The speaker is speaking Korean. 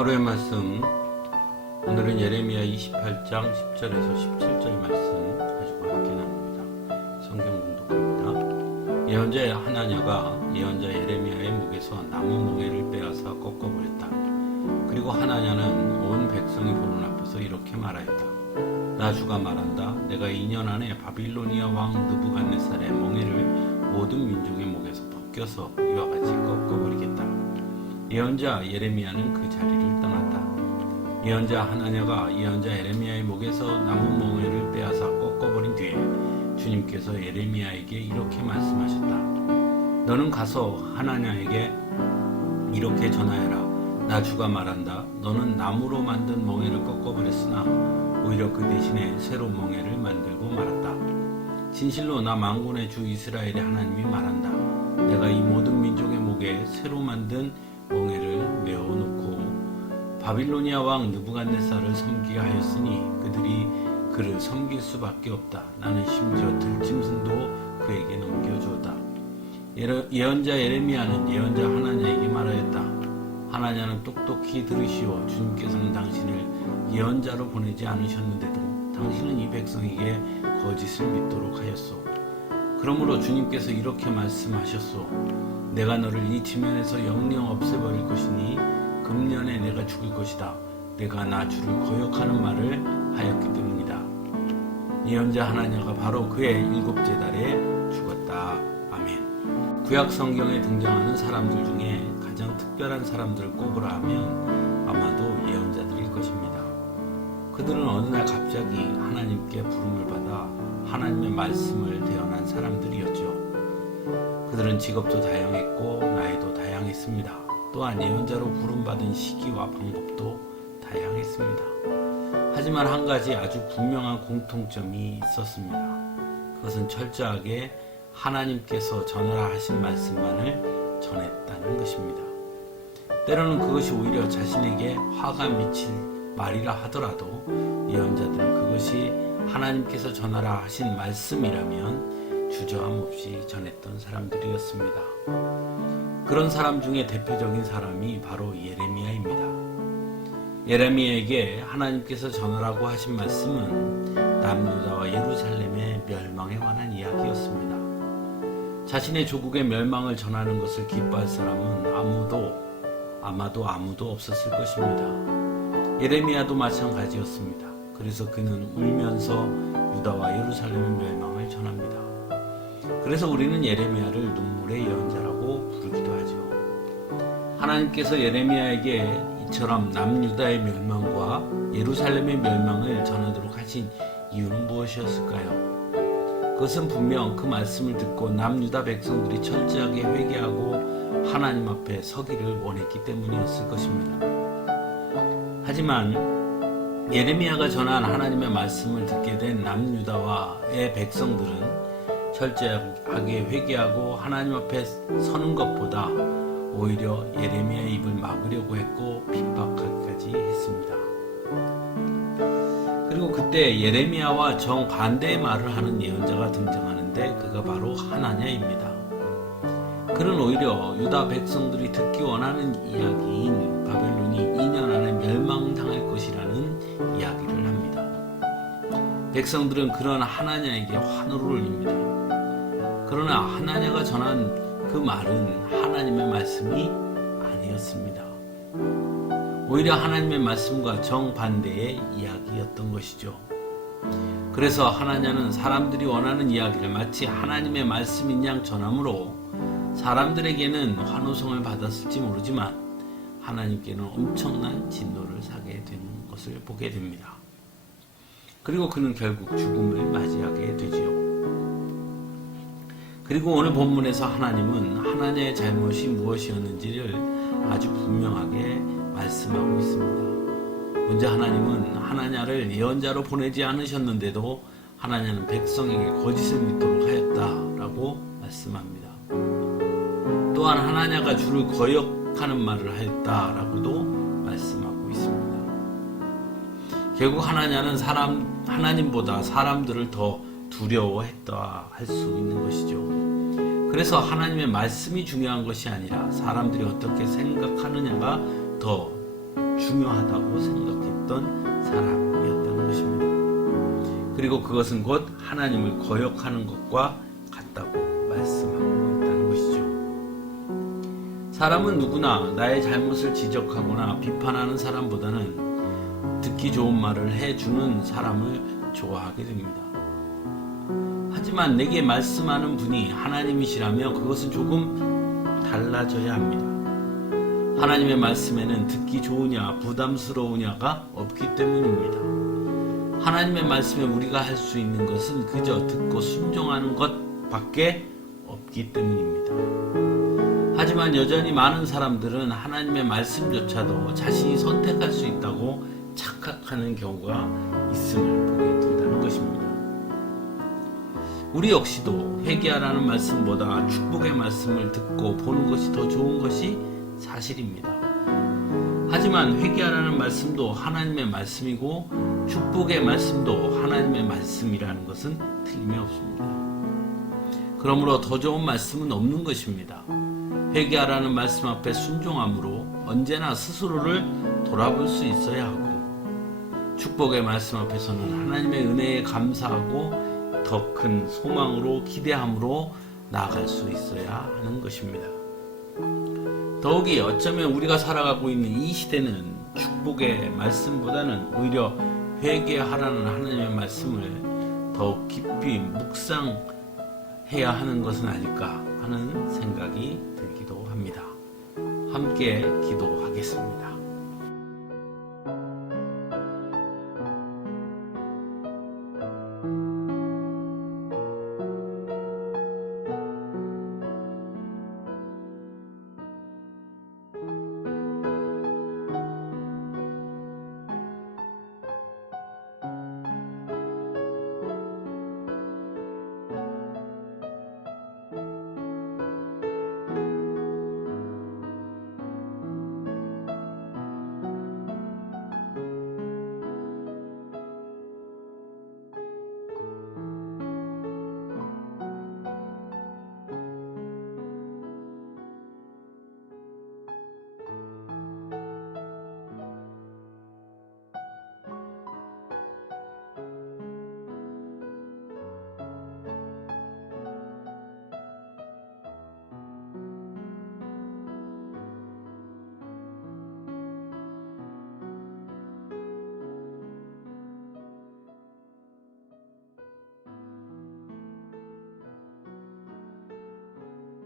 하루의 말씀, 오늘은 예레미야 28장 10절에서 17절 말씀 가지고 함께 나눕니다. 성경 봉독합니다. 예언자 하나냐가 예언자 예레미야의 목에서 나무 멍에를 빼앗아 꺾어버렸다. 그리고 하나냐는 온 백성이 보는 앞에서 이렇게 말하였다. 나 주가 말한다. 내가 2년 안에 바빌로니아 왕 느부갓네살의 멍에를 모든 민족의 목에서 벗겨서 이와 같이 꺾어버리겠다. 예언자 예레미야는 그 자리를 떠났다. 예언자 하나냐가 예언자 예레미야의 목에서 나무 멍에를 빼앗아 꺾어버린 뒤에 주님께서 예레미야에게 이렇게 말씀하셨다. 너는 가서 하나냐에게 이렇게 전하여라. 나 주가 말한다. 너는 나무로 만든 멍에를 꺾어버렸으나 오히려 그 대신에 새로운 멍에를 만들고 말았다. 진실로 나 만군의 주 이스라엘의 하나님이 말한다. 내가 이 모든 민족의 목에 새로 만든 멍에를 메어놓고 바빌로니아 왕 느부갓네살을 섬기게 하였으니 그들이 그를 섬길 수밖에 없다. 나는 심지어 들짐승도 그에게 넘겨주었다. 예언자 예레미야는 예언자 하나냐에게 말하였다. 하나냐는 똑똑히 들으시오. 주님께서는 당신을 예언자로 보내지 않으셨는데도 당신은 이 백성에게 거짓을 믿도록 하였소. 그러므로 주님께서 이렇게 말씀하셨소. 내가 너를 이 지면에서 영영 없애버릴 것이니 금년에 내가 죽을 것이다. 내가 나 주를 거역하는 말을 하였기 때문이다. 예언자 하나냐가 바로 그의 7째 달에 죽었다. 아멘. 구약 성경에 등장하는 사람들 중에 가장 특별한 사람들을 꼽으라 하면 아마도 예언자들일 것입니다. 그들은 어느 날 갑자기 하나님께 부름을 받아 하나님의 말씀을 대언한 사람들이었죠. 그들은 직업도 다양했고 나이도 다양했습니다. 또한 예언자로 부름받은 시기와 방법도 다양했습니다. 하지만 한 가지 아주 분명한 공통점이 있었습니다. 그것은 철저하게 하나님께서 전하라 하신 말씀만을 전했다는 것입니다. 때로는 그것이 오히려 자신에게 화가 미칠 말이라 하더라도 예언자들은 그것이 하나님께서 전하라 하신 말씀이라면 주저함 없이 전했던 사람들이었습니다. 그런 사람 중에 대표적인 사람이 바로 예레미야입니다. 예레미야에게 하나님께서 전하라고 하신 말씀은 남유다와 예루살렘의 멸망에 관한 이야기였습니다. 자신의 조국의 멸망을 전하는 것을 기뻐할 사람은 아마도 아무도 없었을 것입니다. 예레미야도 마찬가지였습니다. 그래서 그는 울면서 유다와 예루살렘의 멸망을 전합니다. 그래서 우리는 예레미야를 눈물의 예언자라고 부르기도 하죠. 하나님께서 예레미야에게 이처럼 남유다의 멸망과 예루살렘의 멸망을 전하도록 하신 이유는 무엇이었을까요? 그것은 분명 그 말씀을 듣고 남유다 백성들이 철저하게 회개하고 하나님 앞에 서기를 원했기 때문이었을 것입니다. 하지만 예레미야가 전한 하나님의 말씀을 듣게 된 남유다와의 백성들은 철저하게 회개하고 하나님 앞에 서는 것보다 오히려 예레미야의 입을 막으려고 했고 핍박하기까지 했습니다. 그리고 그때 예레미야와 정반대의 말을 하는 예언자가 등장하는데 그가 바로 하나냐입니다. 그는 오히려 유다 백성들이 듣기 원하는 이야기인 바벨론이 2년 안에 멸망당할 것이라는 이야기를 합니다. 백성들은 그런 하나냐에게 환호를 올립니다. 그러나 하나냐가 전한 그 말은 하나님의 말씀이 아니었습니다. 오히려 하나님의 말씀과 정반대의 이야기였던 것이죠. 그래서 하나냐는 사람들이 원하는 이야기를 마치 하나님의 말씀인 양 전함으로 사람들에게는 환호성을 받았을지 모르지만 하나님께는 엄청난 진노를 사게 되는 것을 보게 됩니다. 그리고 그는 결국 죽음을 맞이하게 되지요. 그리고 오늘 본문에서 하나님은 하나냐의 잘못이 무엇이었는지를 아주 분명하게 말씀하고 있습니다. 먼저 하나님은 하나냐를 예언자로 보내지 않으셨는데도 하나냐는 백성에게 거짓을 믿도록 하였다라고 말씀합니다. 또한 하나냐가 주를 거역하는 말을 하였다라고도 말씀하고 있습니다. 결국 하나냐는 하나님보다 사람들을 더 두려워했다 할 수 있는 것이죠. 그래서 하나님의 말씀이 중요한 것이 아니라 사람들이 어떻게 생각하느냐가 더 중요하다고 생각했던 사람이었다는 것입니다. 그리고 그것은 곧 하나님을 거역하는 것과 같다고 말씀하고 있다는 것이죠. 사람은 누구나 나의 잘못을 지적하거나 비판하는 사람보다는 듣기 좋은 말을 해주는 사람을 좋아하게 됩니다. 하지만 내게 말씀하는 분이 하나님이시라며 그것은 조금 달라져야 합니다. 하나님의 말씀에는 듣기 좋으냐 부담스러우냐가 없기 때문입니다. 하나님의 말씀에 우리가 할 수 있는 것은 그저 듣고 순종하는 것밖에 없기 때문입니다. 하지만 여전히 많은 사람들은 하나님의 말씀조차도 자신이 선택할 수 있다고 착각하는 경우가 있음을 보게 된다는 것입니다. 우리 역시도 회개하라는 말씀보다 축복의 말씀을 듣고 보는 것이 더 좋은 것이 사실입니다. 하지만 회개하라는 말씀도 하나님의 말씀이고 축복의 말씀도 하나님의 말씀이라는 것은 틀림이 없습니다. 그러므로 더 좋은 말씀은 없는 것입니다. 회개하라는 말씀 앞에 순종함으로 언제나 스스로를 돌아볼 수 있어야 하고 축복의 말씀 앞에서는 하나님의 은혜에 감사하고 더 큰 소망으로 기대함으로 나아갈 수 있어야 하는 것입니다. 더욱이 어쩌면 우리가 살아가고 있는 이 시대는 축복의 말씀보다는 오히려 회개하라는 하나님의 말씀을 더욱 깊이 묵상해야 하는 것은 아닐까 하는 생각이 들기도 합니다. 함께 기도하겠습니다.